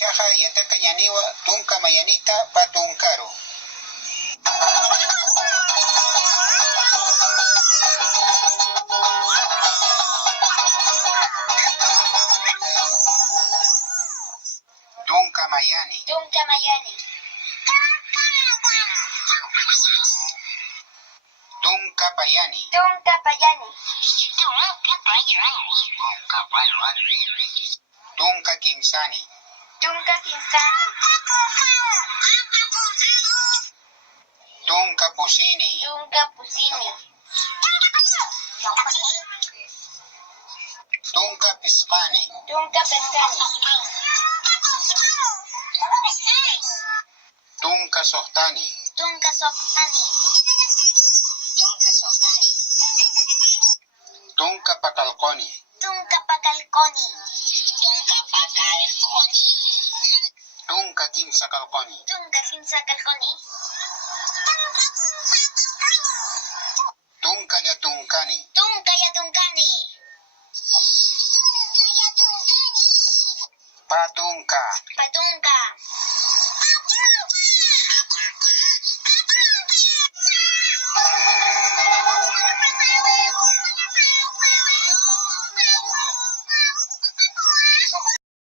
chaja yataka ñaniwa tunka mayanita patunkaro. Tunka mayani. Tunka mayani. Tunka payani. Tunka payani. Tunka kinsani. Tunka kinsani. Tunka pusini. Tunka pusini. Tunka pispani. Tunka pescani. Tunka sohtani. Tunka softani. Tunka pakalkoni. Tunka pakalkoni. Tunka kimsakalkoni. Tunka kimsakalkoni. Tunka yatunkani. Tunka yatunkani. Patunka. Patunka.